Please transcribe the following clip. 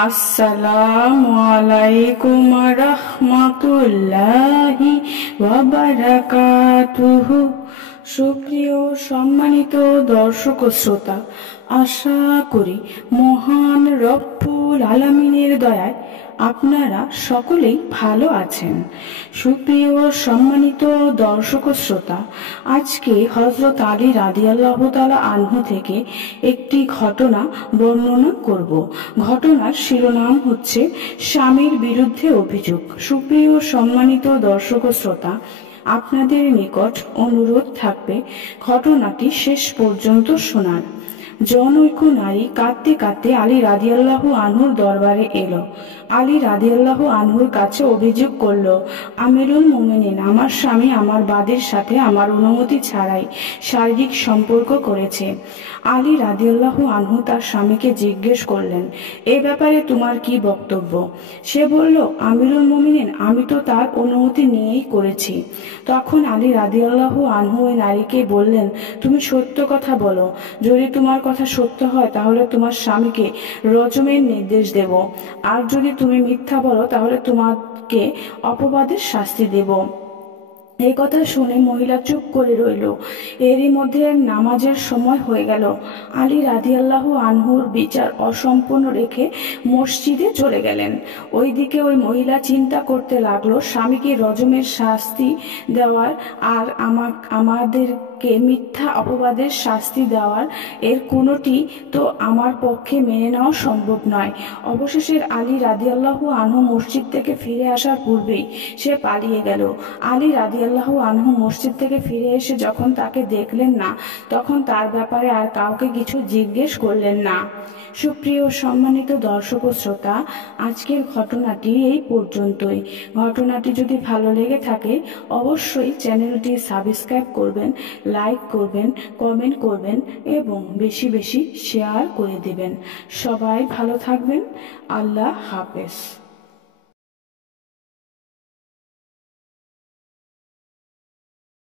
আসসালামু আলাইকুম রহমতুল্লাহি ওয়া বারাকাতুহু। সুপ্রিয় সম্মানিত দর্শক ও শ্রোতা, আশা করি মহান রব্বুল আলামিনের দয়ায় আপনারা সকলেই ভালো আছেন। সুপ্রিয় সম্মানিত দর্শক ও শ্রোতা, আজকে হযরত আলী রাদিয়াল্লাহু তাআলা আনহু থেকে একটি ঘটনা বর্ণনা করব। ঘটনার শিরোনাম হচ্ছে স্বামীর বিরুদ্ধে অভিযোগ। সুপ্রিয় সম্মানিত দর্শক ও শ্রোতা, আপনাদের নিকট অনুরোধ থাকবে ঘটনাটি শেষ পর্যন্ত শোনার। জনৈক নারী কাঁদতে কাঁদতে আলী রাদিয়াল্লাহু আনহুর দরবারে এলো। আলী রাদিয়াল্লাহু আনহুর কাছে অভিযোগ করলো, আমিরুল মুমিনিন, আমার স্বামী আমার বাদীর সাথে আমার অনুমতি ছাড়াই শারীরিক সম্পর্ক করেছে। আলী রাদিয়াল্লাহু আনহু তার স্বামীকে জিজ্ঞেস করলেন, এ ব্যাপারে তোমার কি বক্তব্য? সে বলল, আমিরুল মুমিনিন, আমি তো তার অনুমতি নিয়েই করেছি। তখন আলী রাদিয়াল্লাহু আনহু ওই নারীকে বললেন, তুমি সত্য কথা বলো। যদি তোমার কথা সত্য হয় তাহলে তোমার স্বামীকে রজমের নির্দেশ দেব, আর যদি তুমি মিথ্যা বলো তাহলে তোমাকে অপবাদের শাস্তি দেব। এই কথা শুনে মহিলা চুপ করে রইল। এরই মধ্যে নামাজের সময় হয়ে গেল। আলী রাদিয়াল্লাহু আনহুর বিচার অসম্পূর্ণ রেখে মসজিদে চলে গেলেন। ওইদিকে ওই মহিলা চিন্তা করতে লাগলো, স্বামীকে রজমের শাস্তি দেওয়ার আর আমাদেরকে মিথ্যা অপবাদের শাস্তি দেওয়ার, এর কোনোটি তো আমার পক্ষে মেনে নেওয়া সম্ভব নয়। অবশেষে আলী রাদিয়াল্লাহু আনহু মসজিদ থেকে ফিরে আসার পূর্বেই সে পালিয়ে গেল। আলী রাদিয়াল্লাহু আনহু মসজিদ থেকে ফিরে এসে যখন তাকে দেখলেন না, তখন তার ব্যাপারে আর কাউকে কিছু জিজ্ঞেস করলেন না। সুপ্রিয় সম্মানিত দর্শক ও শ্রোতা, আজকের ঘটনাটি এই পর্যন্তই। ঘটনাটি যদি ভালো লেগে থাকে অবশ্যই চ্যানেলটি সাবস্ক্রাইব করবেন, লাইক করবেন, কমেন্ট করবেন এবং বেশি বেশি শেয়ার করে দিবেন। সবাই ভালো থাকবেন। আল্লাহ হাফেজ।